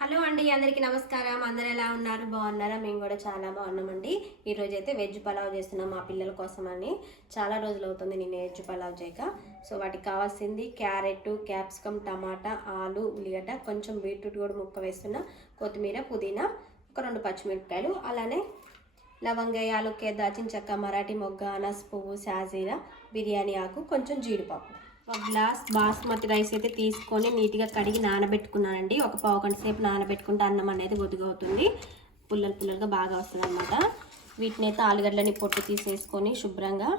Hello అండి అందరికీ నమస్కారం. అందరు ఎలా ఉన్నారు? బాగున్నారా? మేము కూడా చాలా బాగున్నామండి. ఈరోజు అయితే వెజ్ పలావ్ చేస్తున్నాం మా పిల్లల కోసం అని చాలా రోజులు అవుతుంది నేను వెజ్ పలావ్ చేయక. సో వాటికి కావాల్సింది క్యారెట్ క్యాప్సికమ్ టమాటా ఆలు ఉల్లిగడ్డ కొంచెం బీట్రూట్ కూడా ముక్క వేస్తున్నా. కొత్తిమీర పుదీనా ఒక రెండు పచ్చిమిరపకాయలు అలానే లవంగ యాలుక్కే దాచిన చెక్క మరాఠీ మొగ్గ అనస్ పువ్వు సాజీరా బిర్యానీ ఆకు కొంచెం జీడిపప్పు. ఒక గ్లాస్ బాస్మతి రైస్ అయితే తీసుకొని నీట్గా కడిగి నానబెట్టుకున్నానండి. ఒక పావు గంట సేపు నానబెట్టుకుంటే అన్నం అనేది ఒదిగా పుల్లలు పుల్లలుగా బాగా వస్తుంది అనమాట వీటిని అయితే ఆలుగడ్డలని పొట్టు తీసేసుకొని శుభ్రంగా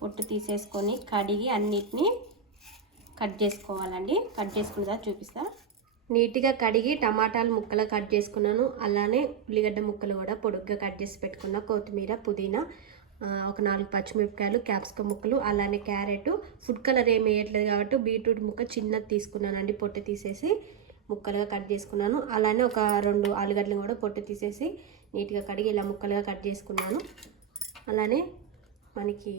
పొట్టు తీసేసుకొని కడిగి అన్నిటినీ కట్ చేసుకోవాలండి. కట్ చేసుకున్న తర్వాత చూపిస్తా. నీట్గా కడిగి టమాటాలు ముక్కలు కట్ చేసుకున్నాను. అలానే ఉల్లిగడ్డ ముక్కలు కూడా పొడుగ్గా కట్ చేసి పెట్టుకున్న కొత్తిమీర పుదీనా ఒక నాలుగు పచ్చిమిరపకాయలు క్యాప్సికమ్ ముక్కలు అలానే క్యారెట్. ఫుడ్ కలర్ ఏమి వేయట్లేదు కాబట్టి బీట్రూట్ ముక్క చిన్నది తీసుకున్నానండి పొట్టు తీసేసి ముక్కలుగా కట్ చేసుకున్నాను. అలానే ఒక రెండు ఆలుగడ్డలు కూడా పొట్టు తీసేసి నీట్గా కడిగి ఇలా ముక్కలుగా కట్ చేసుకున్నాను. అలానే మనకి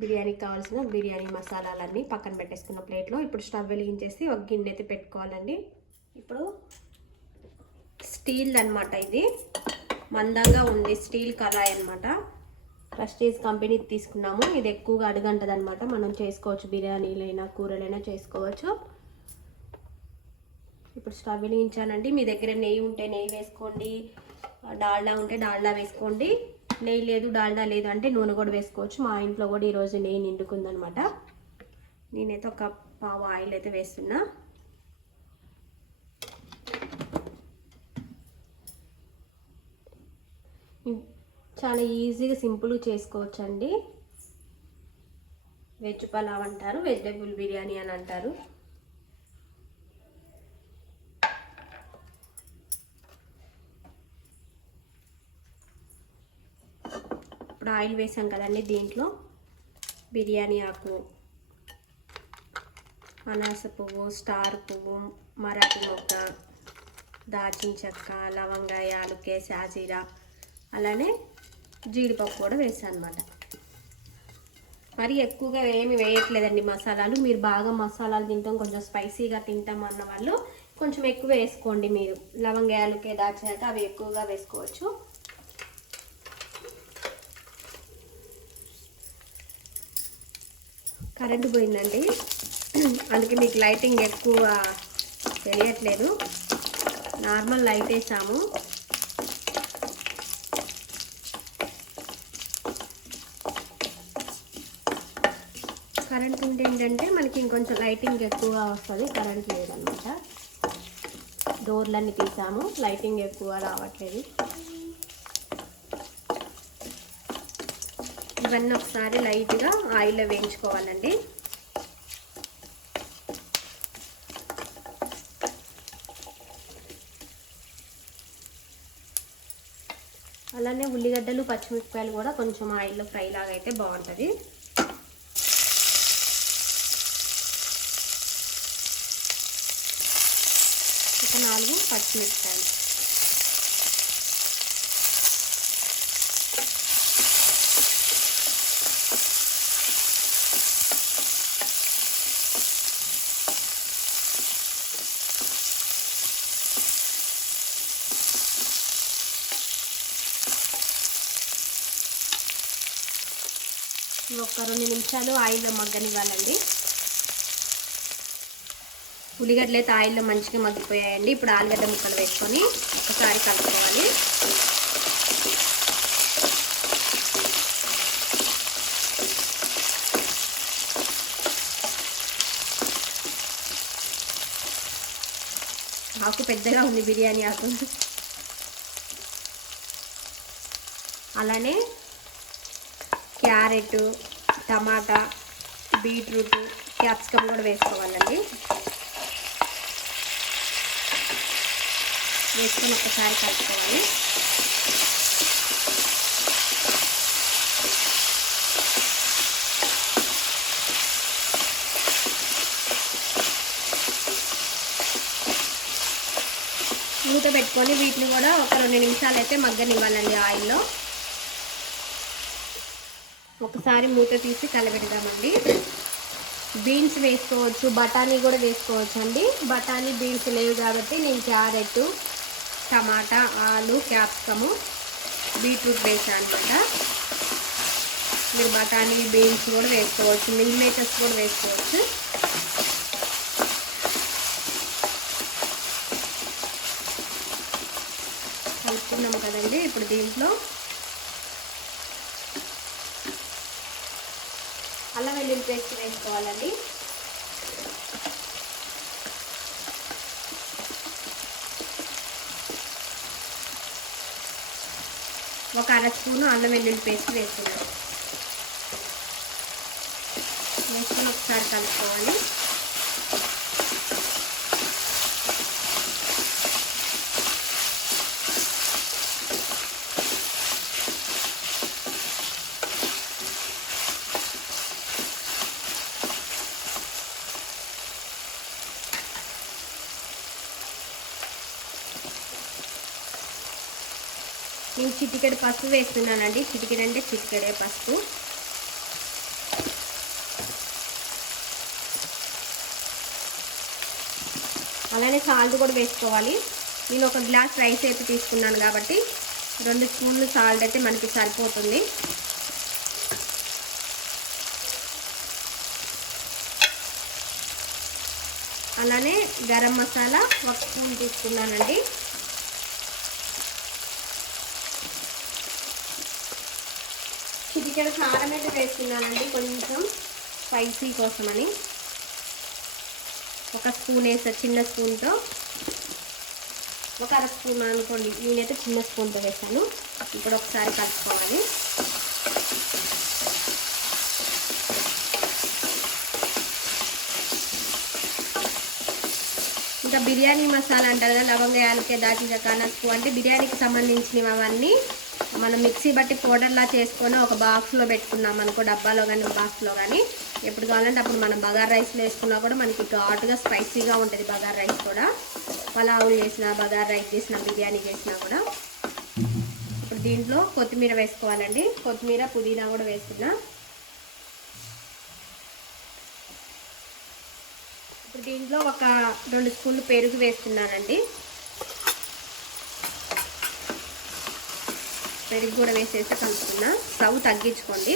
బిర్యానీకి కావాల్సిన బిర్యానీ మసాలాలన్నీ పక్కన పెట్టేసుకున్న ప్లేట్లో. ఇప్పుడు స్టవ్ వెలిగించేసి ఒక గిన్నె అయితే పెట్టుకోవాలండి. ఇప్పుడు స్టీల్ అనమాట ఇది. మందంగా ఉంది స్టీల్ కళాయి అనమాట ప్రెస్టీజ్ కంపెనీ తీసుకున్నాము. ఇది ఎక్కువగా అడుగంటది అనమాట మనం చేసుకోవచ్చు బిర్యానీలైనా కూరలైనా చేసుకోవచ్చు. ఇప్పుడు స్టవ్ వెలిగించానండి. మీ దగ్గర నెయ్యి ఉంటే నెయ్యి వేసుకోండి. డాల్డా ఉంటే డాల్డా వేసుకోండి. నెయ్యి లేదు డాల్డా లేదు అంటే నూనె కూడా వేసుకోవచ్చు. మా ఇంట్లో కూడా ఈరోజు నెయ్యి నిండుకుందనమాట నేనైతే ఒక పావు ఆయిల్ అయితే వేస్తున్నా. చాలా ఈజీగా సింపుల్గా చేసుకోవచ్చు అండి వెజ్ పలావ్ అంటారు వెజిటేబుల్ బిర్యానీ అని అంటారు. ఇప్పుడు ఆయిల్ వేసాం కదండి దీంట్లో. బిర్యానీ ఆకు అనాస పువ్వు స్టార్ పువ్వు మరాఠీ మొక్క దాచిన చెక్క లవంగా యాలుకే సాజీరా అలానే జీడిపప్పు కూడా వేసాను అనమాట మరి ఎక్కువగా ఏమి వేయట్లేదండి మసాలాలు. మీరు బాగా మసాలాలు తింటాం కొంచెం స్పైసీగా తింటాం అన్న వాళ్ళు కొంచెం ఎక్కువ వేసుకోండి మీరు. లవంగ యాలుకే దాచినాక అవి ఎక్కువగా వేసుకోవచ్చు. కరెంటు పోయిందండి. అందుకే మీకు లైటింగ్ ఎక్కువ తెలియట్లేదు. నార్మల్ లైట్ వేసాము. కరెంట్ ఉంటే ఏంటంటే మనకి ఇంకొంచెం లైటింగ్ ఎక్కువ వస్తుంది కరెంట్ లేదనమాట. డోర్లన్నీ తీసాము లైటింగ్ ఎక్కువ రావట్లేదు. ఇవన్నీ ఒకసారి లైట్గా ఆయిల్లో వేయించుకోవాలండి. అలానే ఉల్లిగడ్డలు పచ్చిమిరపకాయలు కూడా కొంచెం ఆయిల్లో ఫ్రై లాగా అయితే బాగుంటుంది ఒక నాలుగు పచ్చిమిరపకాయలు ఇవి ఒక రెండు నిమిషాలు ఆయిల్లో మగ్గనివ్వాలండి. ఉల్లిగడ్డలు అయితే ఆయిల్లో మంచిగా మగ్గిపోయాయండి. ఇప్పుడు ఆలుగడ్డ ముక్కలు వేసుకొని ఒకసారి కలుపుకోవాలి. ఆకు పెద్దగా ఉంది బిర్యానీ ఆకు. అలానే క్యారెట్ టమాటా బీట్రూట్ క్యాప్సికమ్ కూడా వేసుకోవాలండి. వేసుకొని ఒకసారి కలుపుకోవాలి. మూత పెట్టుకొని వీటిని కూడా ఒక రెండు నిమిషాలు అయితే మగ్గనివ్వాలండి ఆయిల్లో. ఒకసారి మూత తీసి కలబెడదామండి. బీన్స్ వేసుకోవచ్చు బఠానీ కూడా వేసుకోవచ్చు అండి బఠానీ బీన్స్ లేవు కాబట్టి నేను క్యారెట్ టమాటా ఆలు క్యాప్సికము బీట్రూట్ వేసాను అనమాట. మీరు బఠానీ బీన్స్ కూడా వేసుకోవచ్చు మిల్ మేకర్స్ కూడా వేసుకోవచ్చు. కలుపుకున్నాము కదండి ఇప్పుడు దీంట్లో అల్లం వెల్లుల్లి పేస్ట్ వేసుకోవాలండి. ఒక అర స్పూను అల్లం వెల్లుల్లి పేస్ట్ వేస్తున్నాం వేసుకుని ఒకసారి కలుపుకోవాలి. నేను చిటికెడు పసుపు వేస్తున్నానండి. చిటికెడు అంటే చిటికెడే పసుపు. అలానే సాల్ట్ కూడా వేసుకోవాలి. నేను ఒక గ్లాస్ రైస్ అయితే తీసుకున్నాను కాబట్టి రెండు స్పూన్లు సాల్ట్ అయితే మనకి సరిపోతుంది. అలానే గరం మసాలా ఒక స్పూన్ తీసుకున్నానండి. చిటికెడు కారం అయితే వేస్తున్నానండి కొంచెం స్పైసీ కోసమని. ఒక స్పూన్ వేస్తారు చిన్న స్పూన్తో. ఒక అర స్పూన్ అనుకోండి. నేనైతే చిన్న స్పూన్తో వేసాను. ఇప్పుడు ఒకసారి కలుపుకోవాలి. ఇంకా బిర్యానీ మసాలా అంటారు కదా లవంగ యాలకే దాచిన కనక్కు అంటే బిర్యానీకి సంబంధించినవి అవన్నీ మనం మిక్సీ బట్టి పౌడర్లా చేసుకొని ఒక బాక్స్లో పెట్టుకున్నాం అనుకో డబ్బాలో కానీ బాక్స్లో కానీ ఎప్పుడు కావాలంటే అప్పుడు మనం బగార్ రైస్లో వేసుకున్నా కూడా మనకి ఘాటుగా స్పైసీగా ఉంటుంది బగార్ రైస్ కూడా. పలావులు చేసిన బగార్ రైస్ చేసిన బిర్యానీ చేసినా కూడా. ఇప్పుడు దీంట్లో కొత్తిమీర వేసుకోవాలండి. కొత్తిమీర పుదీనా కూడా వేస్తున్నా ఇప్పుడు దీంట్లో ఒక రెండు స్పూన్లు పెరుగు వేస్తున్నానండి. పెరుగు కూడా వేసేసి కలుపుకున్నా స్టవ్ తగ్గించుకోండి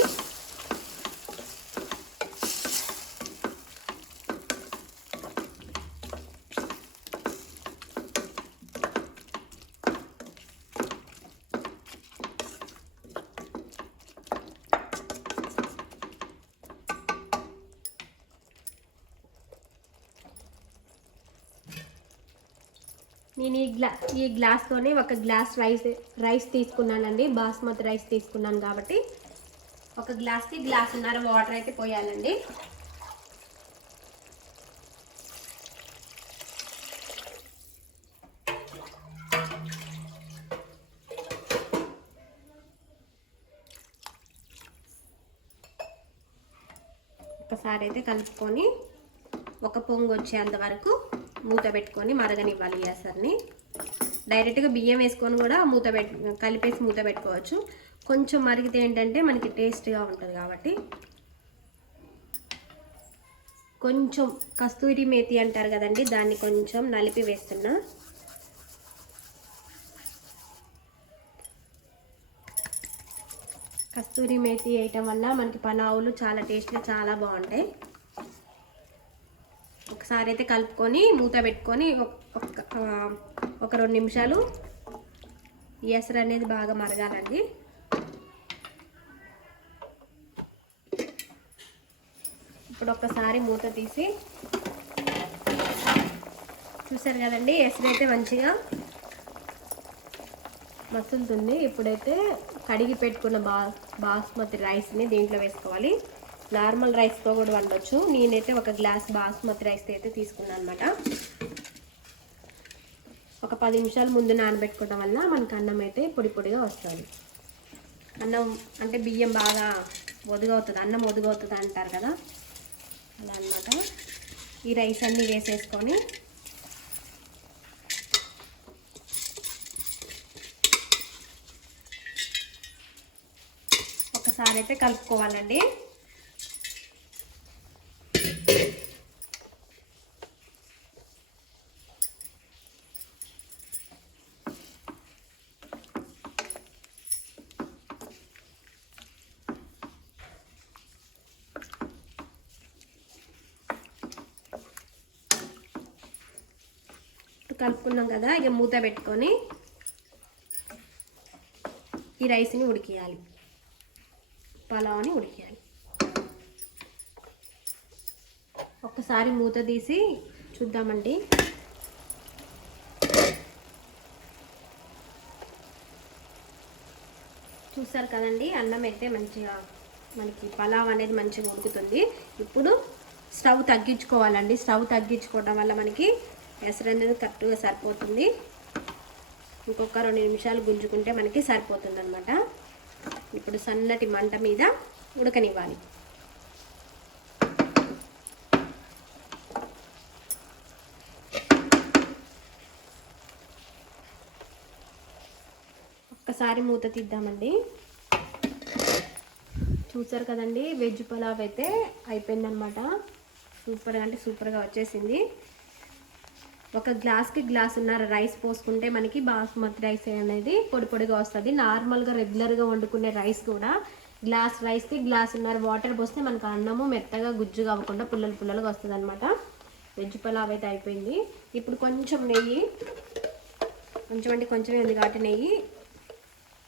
నేను ఈ గ్లాస్తోనే ఒక గ్లాస్ రైస్ రైస్ తీసుకున్నానండి. బాస్మతి రైస్ తీసుకున్నాను కాబట్టి ఒక గ్లాస్కి గ్లాసున్నర వాటర్ అయితే పోయాలండి. ఒకసారి అయితే కలుపుకొని ఒక పొంగు వచ్చేంత వరకు మూత పెట్టుకొని మరగనివ్వాలి గ్యాసర్ని డైరెక్ట్గా బియ్యం వేసుకొని కూడా మూత పెట్ కలిపేసి మూత పెట్టుకోవచ్చు. కొంచెం మరిగితే ఏంటంటే మనకి టేస్ట్గా ఉంటుంది కాబట్టి. కొంచెం కస్తూరి మేతి అంటారు కదండి దాన్ని కొంచెం నలిపి వేస్తున్నా. కస్తూరి మేతి వేయటం వల్ల మనకి పలావులు చాలా టేస్ట్గా చాలా బాగుంటాయి. ఒకసారి అయితే కలుపుకొని మూత పెట్టుకొని ఒక ఒక రెండు నిమిషాలు. ఎసరు అనేది బాగా మరగాలండి. ఇప్పుడు ఒక్కసారి మూత తీసి చూసారు కదండి ఎసరు అయితే మంచిగా మసులుతుంది. ఇప్పుడైతే కడిగి పెట్టుకున్న బా బాస్మతి రైస్ని దీంట్లో వేసుకోవాలి. నార్మల్ రైస్తో కూడా వండొచ్చు. నేనైతే ఒక గ్లాస్ బాస్మతి రైస్ అయితే తీసుకున్నాను అనమాట పది నిమిషాలు ముందు నానబెట్టుకోవడం వల్ల మనకు అన్నం అయితే పొడి పొడిగా వస్తుంది. అన్నం అంటే బియ్యం బాగా ఒదుగవుతుంది అన్నం ఒదుగవుతుంది అంటారు కదా? అలా అనమాట ఈ రైస్ అన్నీ వేసేసుకొని ఒకసారి అయితే కలుపుకోవాలండి ఇప్పుడు కలుపుకున్నాం కదా ఇక మూత పెట్టుకొని ఈ రైస్ని ఉడికియాలి. పలావ్ని ఉడికియాలి. ఒక్కసారి మూత తీసి చూద్దామండి. చూసారు కదండి అన్నం అయితే మంచిగా మనకి పలావ్ అనేది మంచిగా ఉడుకుతుంది. ఇప్పుడు స్టవ్ తగ్గించుకోవాలండి. స్టవ్ తగ్గించుకోవడం వల్ల మనకి ఎసరు అనేది కరెక్ట్గా సరిపోతుంది. ఇంకొక రెండు నిమిషాలు గుంజుకుంటే మనకి సరిపోతుంది అనమాట ఇప్పుడు సన్నటి మంట మీద ఉడకనివ్వాలి. ఒక్కసారి మూత తీద్దామండి. చూసారు కదండి వెజ్ పులావ్ అయితే అయిపోయిందనమాట సూపర్గా అంటే సూపర్గా వచ్చేసింది. ఒక గ్లాస్కి గ్లాస్ ఉన్నర రైస్ పోసుకుంటే మనకి బాస్మతి రైస్ అనేది పొడి పొడిగా వస్తుంది. నార్మల్గా రెగ్యులర్గా వండుకునే రైస్ కూడా గ్లాస్ రైస్కి గ్లాస్ ఉన్నారు వాటర్ పోస్తే మనకు అన్నము మెత్తగా గుజ్జుగా అవ్వకుండా పుల్లలు పుల్లలుగా వస్తుంది అనమాట వెజ్ పులావ్ అయితే అయిపోయింది. ఇప్పుడు కొంచెం నెయ్యి కొంచెం అంటే కొంచెమే ఉంది కాబట్టి నెయ్యి.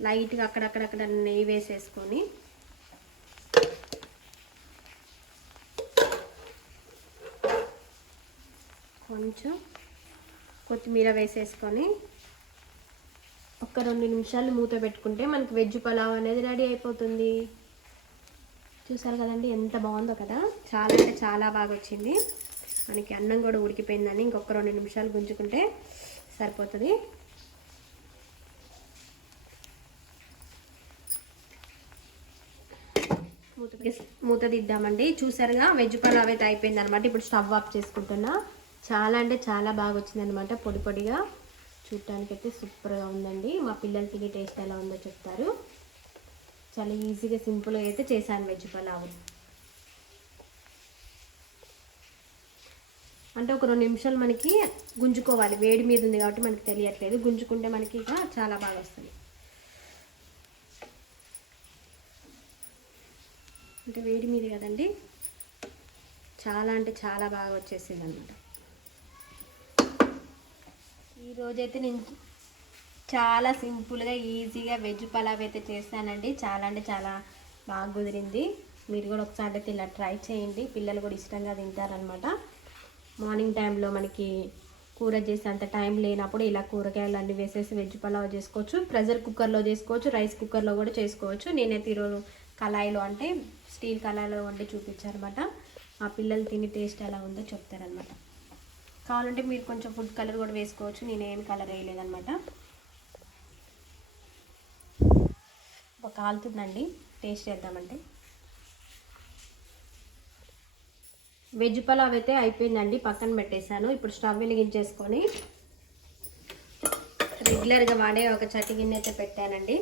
లైట్గా అక్కడక్కడక్కడ నెయ్యి వేసేసుకొని కొంచెం కొత్తిమీర వేసేసుకొని ఒక రెండు నిమిషాలు మూత పెట్టుకుంటే మనకి వెజ్ పలావ్ అనేది రెడీ అయిపోతుంది. చూసారు కదండి ఎంత బాగుందో కదా? చాలా అంటే చాలా బాగా వచ్చింది. మనకి అన్నం కూడా ఉడికిపోయిందని ఇంకొక రెండు నిమిషాలు గుంజుకుంటే సరిపోతుంది. మూత మూత తీద్దామండి. చూసారుగా వెజ్ పలావ్ అయితే అయిపోయింది అనమాట ఇప్పుడు స్టవ్ ఆఫ్ చేసుకుంటున్నా. చాలా అంటే చాలా బాగా వచ్చింది అనమాట పొడి పొడిగా. చూడటానికి అయితే సూపర్గా ఉందండి. మా పిల్లలు తిని టేస్ట్ ఎలా ఉందో చెప్తారు. చాలా ఈజీగా సింపుల్గా అయితే చేశాను వెజ్ పలావు. అంటే ఒక రెండు నిమిషాలు మనకి గుంజుకోవాలి. వేడి మీద ఉంది కాబట్టి మనకి తెలియట్లేదు. గుంజుకుంటే మనకి ఇక చాలా బాగా వస్తుంది అంటే వేడి మీద కదండి. చాలా అంటే చాలా బాగా వచ్చేసింది అనమాట ఈరోజైతే నేను చాలా సింపుల్గా ఈజీగా వెజ్ పలావ్ అయితే చేశానండి చాలా అంటే చాలా బాగా కుదిరింది. మీరు కూడా ఒకసారి అయితే ఇలా ట్రై చేయండి. పిల్లలు కూడా ఇష్టంగా తింటారనమాట మార్నింగ్ టైంలో మనకి కూర చేసేంత టైం లేనప్పుడు ఇలా కూరగాయలు అన్నీ వేసేసి వెజ్ పలావ్ చేసుకోవచ్చు. ప్రెషర్ కుక్కర్లో చేసుకోవచ్చు. రైస్ కుక్కర్లో కూడా చేసుకోవచ్చు. నేనైతే ఈరోజు కళాయిలో అంటే స్టీల్ కళాయిలో వండి చూపించారనమాట మా పిల్లలు తిని టేస్ట్ ఎలా ఉందో చెప్తారనమాట కావాలంటే మీరు కొంచెం ఫుడ్ కలర్ కూడా వేసుకోవచ్చు. నేను ఏం కలర్ వేయలేదనమాట కాలుతుందండి. టేస్ట్ చేద్దామంటే. వెజ్ పలావ్ అయితే అయిపోయిందండి. పక్కన పెట్టేశాను. ఇప్పుడు స్టవ్ వెలిగించేసుకొని రెగ్యులర్గా వాడే ఒక చటి గిన్నె అయితే పెట్టానండి.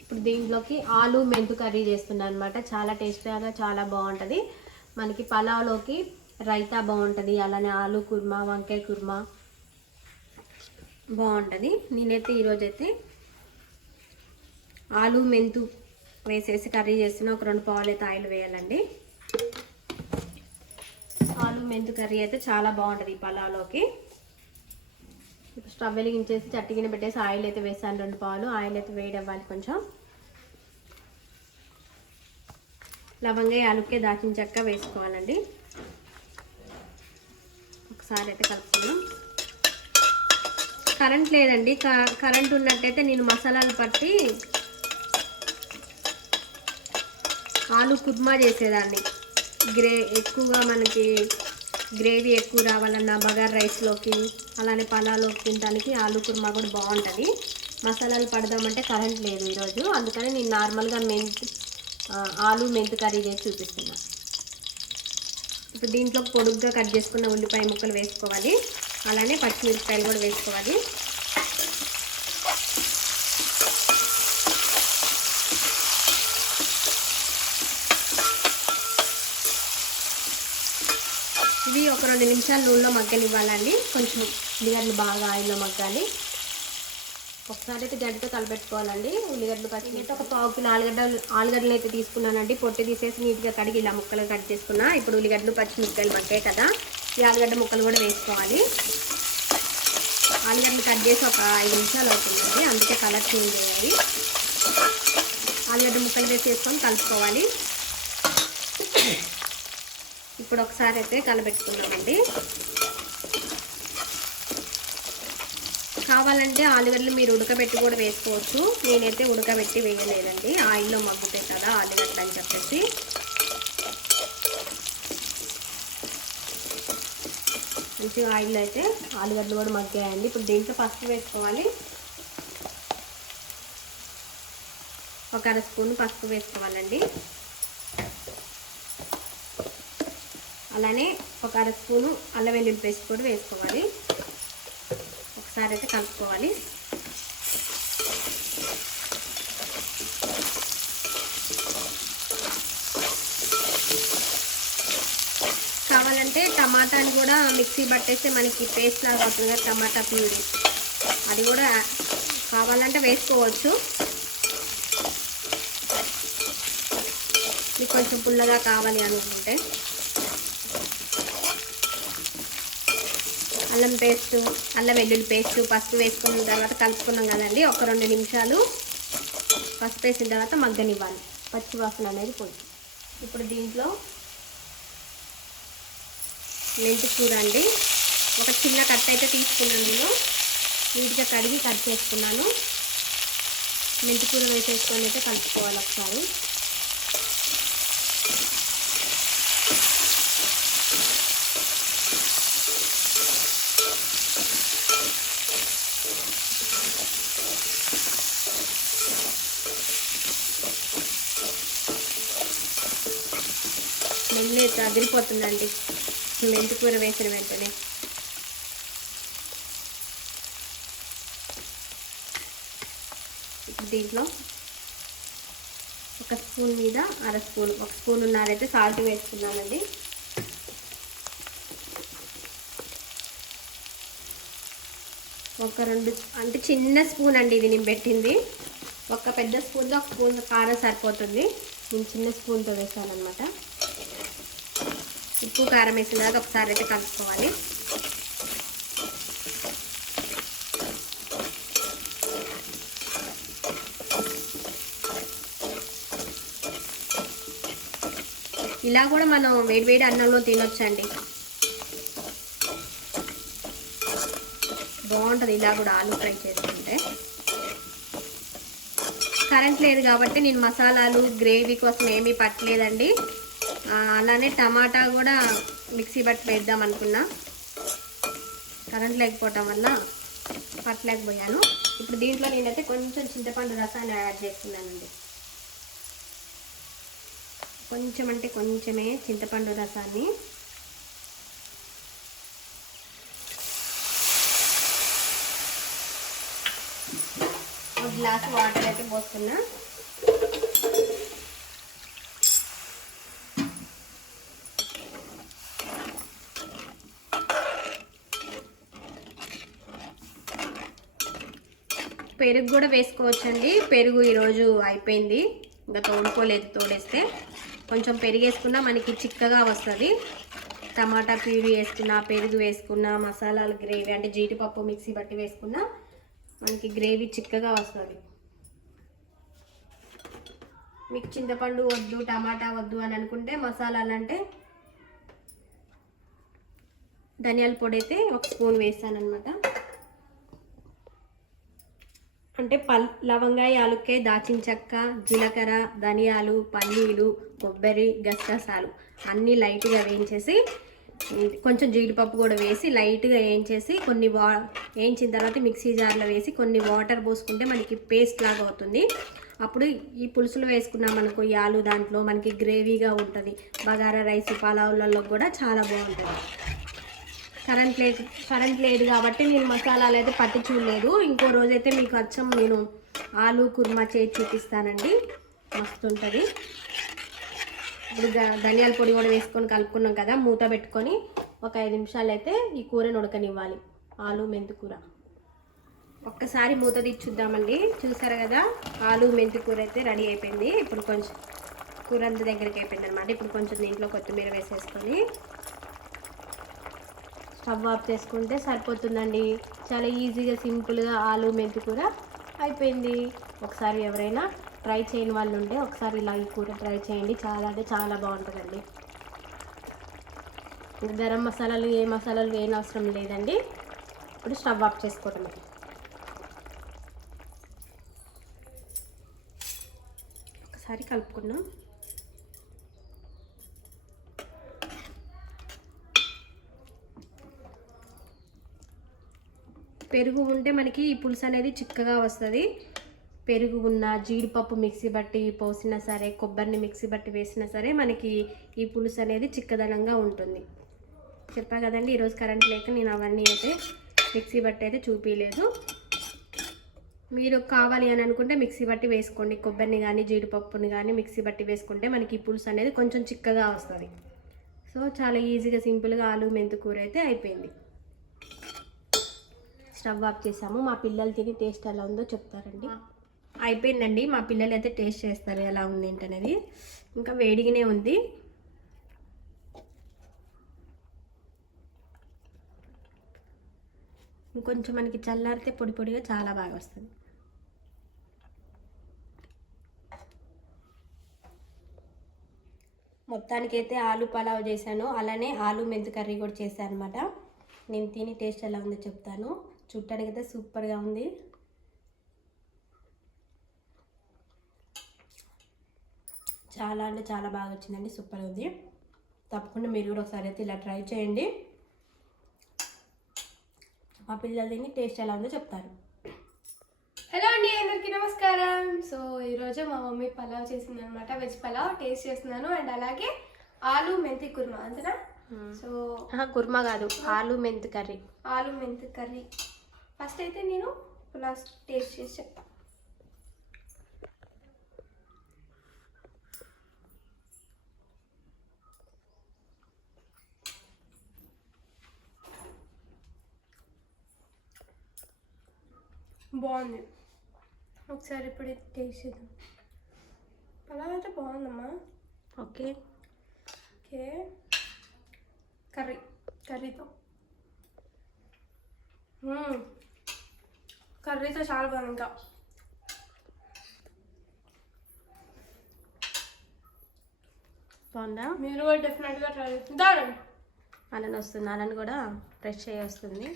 ఇప్పుడు దీంట్లోకి ఆలు మెంతు కర్రీ చేస్తున్నాను అనమాట చాలా టేస్టీగా చాలా బాగుంటుంది. మనకి పలావ్లోకి రైతా బాగుంటుంది అలానే ఆలు కుర్మా వంకాయ కుర్మా బాగుంటుంది. నేనైతే ఈరోజైతే ఆలు మెంతు వేసేసి కర్రీ చేసిన ఒక రెండు పావులు అయితే ఆయిల్ వేయాలండి. ఆలు మెంతు కర్రీ అయితే చాలా బాగుంటుంది ఈ పలావ్లోకి. ఇప్పుడు స్టవ్ వెలిగించేసి చట్టిగిన పెట్టేసి ఆయిల్ అయితే వేసాను రెండు పాలు ఆయిల్ అయితే వేడి అవ్వాలి కొంచెం. లవంగా యాలుక్కే దాచిన చెక్క వేసుకోవాలండి. ఒకసారి అయితే కలుపుకుందాం. కరెంట్ లేదండి. క- కరెంట్ ఉన్నట్టయితే నేను మసాలాలు పట్టి ఆలు కుర్మా చేసేదాన్ని. గ్రే ఎక్కువగా మనకి గ్రేవీ ఎక్కువ రావాలన్నా బగార్ రైస్లోకి అలానే పలాలోకి తినడానికి ఆలు కుర్మా కూడా బాగుంటుంది. మసాలాలు పడదామంటే కరెంట్ లేదు ఈరోజు. అందుకని నేను నార్మల్గా మెంతు ఆలు మెంతు కర్రీ చేసి చూపిస్తున్నాను ఇప్పుడు దీంట్లో పొడుగ్గా కట్ చేసుకున్న ఉల్లిపాయ ముక్కలు వేసుకోవాలి. అలానే పచ్చిమిరపకాయలు కూడా వేసుకోవాలి. ఇవి ఒక రెండు నిమిషాలు నూనెలో మగ్గనివ్వాలండి. కొంచెం బిర్యానీ బాగా ఆయిల్లో మగ్గాలి. ఒకసారి అయితే గడ్డతో తలపెట్టుకోవాలండి. ఉల్లిగడ్డలు పచ్చి ఒక పావుకి ఆలుగడ్డలు ఆలుగడ్డలు అయితే తీసుకున్నానండి. పొట్టు తీసేసి నీట్గా కడిగి ఇలా ముక్కలు కట్ చేసుకున్నా. ఇప్పుడు ఉల్లిగడ్డలు పచ్చిమిరపకాయలు మగ్గాయి కదా. ఈ ఆలుగడ్డ ముక్కలు కూడా వేసుకోవాలి. ఆలుగడ్డలు కట్ చేసి ఒక ఐదు నిమిషాలు అవుతుందండి. అందుకే కలర్ చేంజ్ చేయాలి ఆలుగడ్డ ముక్కలు వేసి వేసుకొని కలుపుకోవాలి. ఇప్పుడు ఒకసారి అయితే కలబెట్టుకున్నామండి కావాలంటే ఆలుగడ్డలు మీరు ఉడకబెట్టి కూడా వేసుకోవచ్చు. నేనైతే ఉడకబెట్టి వేయలేదండి. ఆయిల్లో మగ్గుతాయి కదా ఆలుగడ్డలు అని చెప్పేసి. మంచిగా ఆయిల్ అయితే ఆలుగడ్డలు కూడా మగ్గాయండి. ఇప్పుడు దీంట్లో పసుపు వేసుకోవాలి. ఒక అర స్పూన్ పసుపు వేసుకోవాలండి. అలానే ఒక అర స్పూను అల్లం వెల్లుల్లి పేస్ట్ కూడా వేసుకోవాలి. ఒకసారి అయితే కలుపుకోవాలి. కావాలంటే టమాటాని కూడా మిక్సీ పట్టేస్తే మనకి పేస్ట్ లాగా అవుతుంది కదా టమాటా ప్యూరీ. అది కూడా కావాలంటే వేసుకోవచ్చు. మీకు కొంచెం పుల్లగా కావాలి అనుకుంటే. అల్లం పేస్టు అల్లం వెల్లుల్లి పేస్టు పసుపు వేసుకున్న తర్వాత కలుపుకున్నాం కదండి. ఒక రెండు నిమిషాలు పసుపు వేసిన తర్వాత మగ్గనివ్వాలి. పచ్చి వాసన అనేది పోయి ఇప్పుడు దీంట్లో మెంతి కూర అండి. ఒక చిన్న కట్ అయితే తీసుకున్నాను నేను. నీట్గా కడిగి కట్ చేసుకున్నాను. మెంతి కూర వేసేసుకొని అయితే కలుపుకోవాలి ఒకసారి. నెల్లి మెంతికూర మెంతి కూర వేసిన వెంటనే. దీంట్లో ఒక స్పూన్ మీద అర స్పూన్ ఒక స్పూన్ ఉన్నారైతే సాల్ట్ వేసుకున్నానండి ఒక రెండు అంటే చిన్న స్పూన్ అండి ఇది నేను పెట్టింది. ఒక పెద్ద స్పూన్తో ఒక స్పూన్ కారం సరిపోతుంది. నేను చిన్న స్పూన్తో వేసాను అనమాట ఉప్పు కారం వేసిన తర్వాత ఒకసారి అయితే కలుపుకోవాలి. ఇలా కూడా మనం వేడి వేడి అన్నంలో తినొచ్చండి. బాగుంటుంది ఇలా కూడా ఆలు ఫ్రై చేసుకుంటే. కరెంట్ లేదు కాబట్టి నేను మసాలాలు గ్రేవీ కోసం ఏమీ పట్టలేదండి. అలానే టమాటా కూడా మిక్సీ బట్టి వేద్దాం అనుకున్నా. కరెంట్ లేకపోవటం వల్ల పట్టలేకపోయాను. ఇప్పుడు దీంట్లో నేనైతే కొంచెం చింతపండు రసాన్ని యాడ్ చేస్తున్నానండి. కొంచెం అంటే కొంచెమే చింతపండు రసాన్ని. ఒక గ్లాస్ వాటర్ అయితే పోస్తున్నా. పెరుగు కూడా వేసుకోవచ్చండి. పెరుగు ఈరోజు అయిపోయింది. ఇంకా తోడుకోలేదు తోడేస్తే. కొంచెం పెరుగు వేసుకున్నా మనకి చిక్కగా వస్తుంది. టమాటా ప్యూరీ వేసుకున్నా పెరుగు వేసుకున్నా మసాలాలు గ్రేవీ అంటే జీడిపప్పు మిక్సీ బట్టి వేసుకున్నా మనకి గ్రేవీ చిక్కగా వస్తుంది. మీకు చింతపండు వద్దు టమాటా వద్దు అని అనుకుంటే మసాలాలు అంటే ధనియాల పొడి అయితే ఒక స్పూన్ వేస్తాను అనమాట అంటే పల్ లవంగా యాలుక్కాయ దాచిన చెక్క జీలకర్ర ధనియాలు పల్లీలు కొబ్బరి గసగసాలు అన్నీ లైట్గా వేయించేసి కొంచెం జీడిపప్పు కూడా వేసి లైట్గా వేయించేసి కొన్ని వా వేయించిన తర్వాత మిక్సీ జార్లో వేసి కొన్ని వాటర్ పోసుకుంటే మనకి పేస్ట్ లాగా అవుతుంది. అప్పుడు ఈ పులుసులు వేసుకున్నాం అనుకో యాలు ఆలు దాంట్లో మనకి గ్రేవీగా ఉంటుంది. బగారా రైస్ పలావులలో కూడా చాలా బాగుంటుంది. కరెంట్ లేదు కరెంట్ లేదు కాబట్టి నేను మసాలాలు అయితే పట్టి చూడలేదు. ఇంకో రోజైతే మీకు అచ్చం నేను ఆలు కుర్మా చేసి చూపిస్తానండి. మస్తు ఉంటుంది ఇప్పుడు ధనియాల పొడి కూడా వేసుకొని కలుపుకున్నాం కదా మూత పెట్టుకొని ఒక ఐదు నిమిషాలు అయితే ఈ కూరని ఉడకనివ్వాలి. ఆలు మెంతి కూర. ఒక్కసారి మూత తీర్చుద్దామండి చూసారు కదా ఆలు మెంతి కూర అయితే రెడీ అయిపోయింది. ఇప్పుడు కొంచెం కూర అంత దగ్గరికి అయిపోయింది అనమాట ఇప్పుడు కొంచెం దీంట్లో కొత్తిమీర వేసేసుకొని స్టవ్ ఆఫ్ చేసుకుంటే సరిపోతుందండి. చాలా ఈజీగా సింపుల్గా ఆలు మెంతి కూర అయిపోయింది. ఒకసారి ఎవరైనా ట్రై చేయని వాళ్ళు ఉంటే ఒకసారి ఇలా ఈ కూర ట్రై చేయండి. చాలా అంటే చాలా బాగుంటుందండి. గరం మసాలాలు ఏ మసాలాలు ఏం అవసరం లేదండి. ఇప్పుడు స్టవ్ ఆఫ్ చేసుకోవటం ఒకసారి కలుపుకున్నాం పెరుగు ఉంటే మనకి ఈ పులుసు అనేది చిక్కగా వస్తుంది. పెరుగు ఉన్న జీడిపప్పు మిక్సీ బట్టి పోసినా సరే కొబ్బరిని మిక్సీ బట్టి వేసినా సరే మనకి ఈ పులుసు అనేది చిక్కదనంగా ఉంటుంది. చెప్పా కదండి ఈరోజు కరెంట్ లేక నేను అవన్నీ అయితే మిక్సీ బట్టి అయితే చూపించలేదు మీరు కావాలి అని అనుకుంటే మిక్సీ బట్టి వేసుకోండి. కొబ్బరిని కానీ జీడిపప్పుని కానీ మిక్సీ బట్టి వేసుకుంటే మనకి ఈ పులుసు అనేది కొంచెం చిక్కగా వస్తుంది. సో చాలా ఈజీగా సింపుల్గా ఆలు మెంతు కూర అయితే అయిపోయింది. స్టవ్ ఆఫ్ చేసాము. మా పిల్లలు తిని టేస్ట్ ఎలా ఉందో చెప్తారండి. అయిపోయిందండి. మా పిల్లలు అయితే టేస్ట్ చేస్తారు ఎలా ఉంది ఏంటనేది. ఇంకా వేడిగానే ఉంది. ఇంకొంచెం మనకి చల్లారితే పొడి పొడిగా చాలా బాగా వస్తుంది. మొత్తానికైతే ఆలు పలావ్ చేశాను. అలానే ఆలు మెంతు కర్రీ కూడా చేశాను అనమాట నేను తిని టేస్ట్ ఎలా ఉందో చెప్తాను. చూడటానికి అయితే సూపర్గా ఉంది. చాలా అంటే చాలా బాగా వచ్చిందండి సూపర్ ఉంది. తప్పకుండా మీరు కూడా ఒకసారి అయితే ఇలా ట్రై చేయండి. మా పిల్లలు తిని టేస్ట్ ఎలా ఉందో చెప్తారు. హలో అండి అందరికీ నమస్కారం. సో ఈరోజు మా మమ్మీ పలావ్ చేసింది అనమాట వెజ్ పలావ్ టేస్ట్ చేస్తున్నాను. అండ్ అలాగే ఆలు మెంతి కుర్మా అంతేనా? సో కుర్మా కాదు ఆలు మెంతు కర్రీ. ఆలు మెంతి కర్రీ. ఫస్ట్ అయితే నేను పులావ్ టేస్ట్ చేసి చెప్తా. బాగుంది. ఒకసారి ఇప్పుడు టేస్ట్ చేద్దాం. పలావ్ అయితే బాగుందమ్మా. ఓకే. ఓకే. కర్రీ కర్రీతో. కర్రీతో చాలా బాగుంది ఇంకా. బాగుందా? మీరు కూడా డెఫినెట్గా ట్రై చేస్తారు అనన్ వస్తుంది. అనన్ కూడా ఫ్రెష్ అయ్యి వస్తుంది.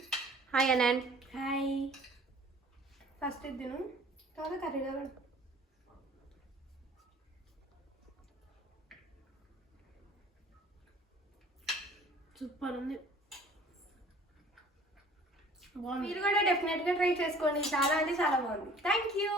హాయ్ అనన్ హాయ్ ఫస్ట్ ఇది తిను. తర్వాత కర్రీ కావాలి సూపర్ ఉంది. మీరు కూడా డెఫినెట్గా ట్రై చేసుకోండి. చాలా అంటే చాలా బాగుంది. Thank you